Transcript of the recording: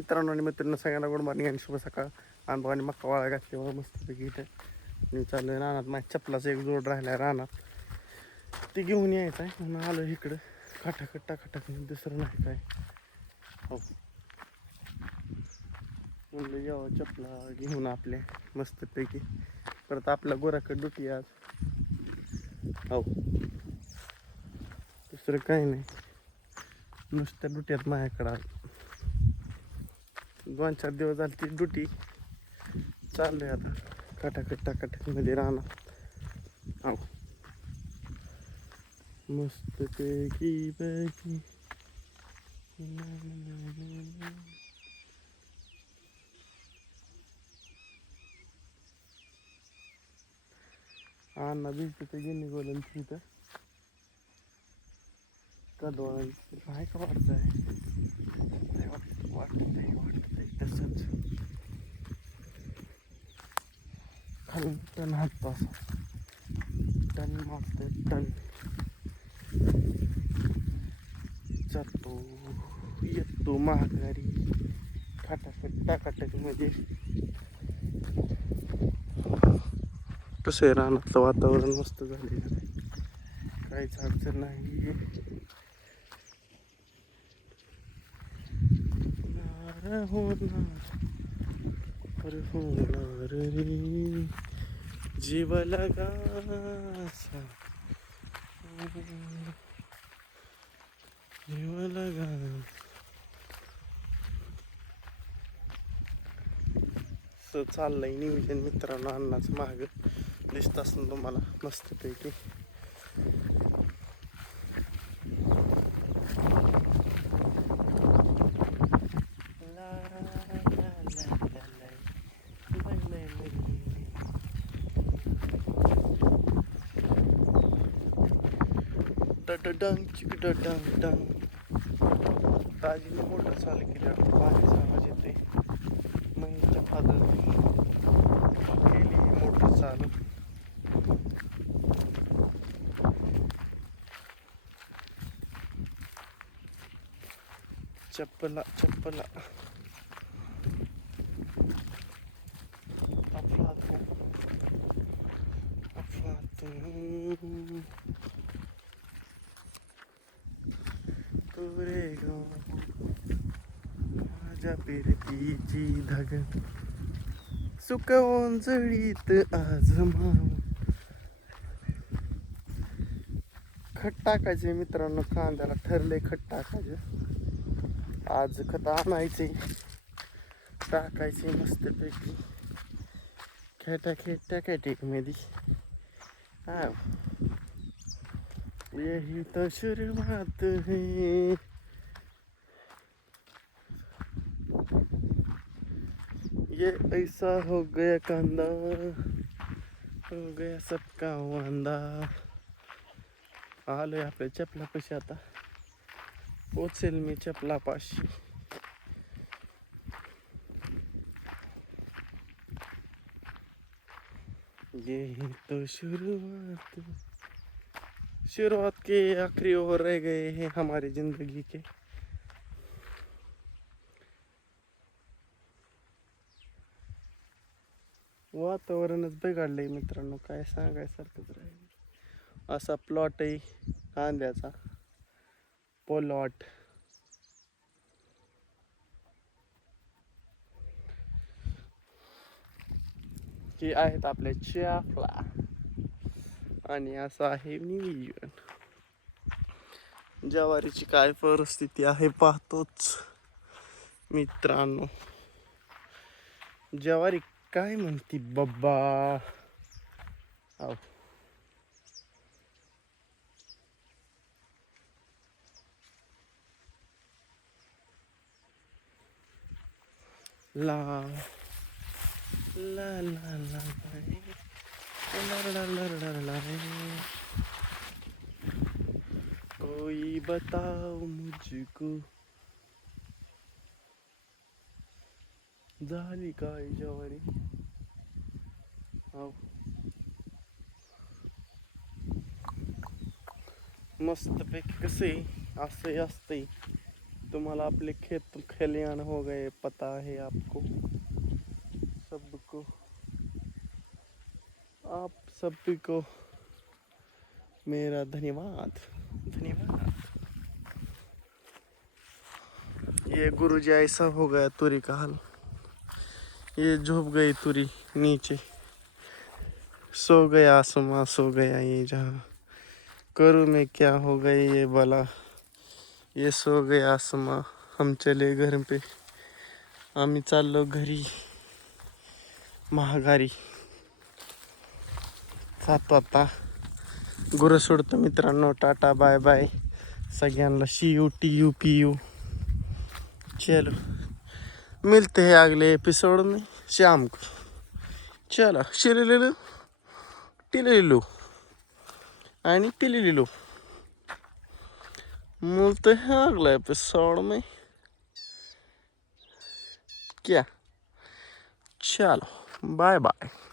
मित्रांनो आणि मित्रांनो सगळ्यांना गुड मॉर्निंग आणि शुभ सकाळ. अनुभवाने मक्का वाळा बघा मस्तपैकी इथं. मी आहे रानात माझ्या चपलाचा एक जोड राहिला रानात. ते घेऊन यायचं आहे म्हणून आलो इकडं. खटाखट टाकाटाक दुसरं नाही काय. हो. म्हणलं यावं चपला घेऊन आपल्या. मस्तपैकी. परत आपल्या गोराकडे डुटी आज. हो. दुसरं काही नाही. नुसत्या डुट्यात माझ्याकडं आज. दोन चार दिवस झाले ती ड्युटी चाललं आहे आता कटाकट टाकाटकमध्ये राहणार. आव. मस्त पैकी पैकी. अण्णा बीच ते गिनी गोलन तिथं. कदवा दोन आहे का वाढत आहे टन असा टन. जातो येतो महागारी खाटाखट टाकाटकमध्ये. कसं आहे रानातलं वातावरण मस्त झालेलं आहे. काहीच अडचण नाही. होणार होणार रे. जीव लगा जीव लगा। असं चाललंय नियोजन मित्रांनो अन्नाचं माग. दिसत असं तुम्हाला मस्तपैकी. डडडंग चिकडडंग डंग दाजीने मोटर चालू केली वाटतं पाण्याचा आवाज येते मग फादर केली मोटर चालू चप्पला चप्पला अफलातून अफलातून कोरेगाव माझ्या पिरतीची धगन। सुकवून जळीत आज माव। खट टाकायचे मित्रांनो कांद्याला ठरले खट टाकायचे आज खत आणायचे। टाकायचे मस्तपैकी। खेटा खेटा कॅटेकमध्ये। हा यही तो शुरुआत है। ये ऐसा हो गया कांदा हो गया सबका वांदा। आलोय आपल्या चपलापाशी आता। पोचेल मी चपलापाशी यही तो शुरुआत। शुरुआत के आखिरी ओवर रह गए हैं हमारी जिंदगी के। वातावरणच बिघडलंय मित्रांनो काय सांगायसारखंच राहील असा प्लॉटही कांद्याचा. पोलॉट की आहेत आपल्या चाफला आणि असं आहे मी जीवन ज्वारीची काय परिस्थिती आहे पाहतोच मित्रांनो ज्वारी काय म्हणती बाबा आव ला ला ला ला कोई बताओ मुझको झाली काय जवारी हो मस्तपैकी कसं आहे असंही असतंय तुम्हाला आपले खेत खलियान हो गए पता है आपको सबको आप सभी को मेरा धन्यवाद। धन्यवाद। ये गुरु जी ऐसा हो गया तुरी का हाल। ये झुक गई तुरी नीचे। सो गया आसमां, सो गया ये जहाँ। करूँ मैं क्या हो गई ये बला। ये सो गया आसमां, हम चले घर पे। आम्ही चाललो घरी। महागारी। जातो आता गुरं सोडतो मित्रांनो. Tata bye bye. सगळ्यांना सी यू टी यू पी यू चलो. मिलते हैं अगले एपिसोड में. शाम को. चलो. शिरलेलो. टिलेलो आणि टिलेलो मिलते हैं अगले एपिसोड में. क्या? चलो. Bye bye.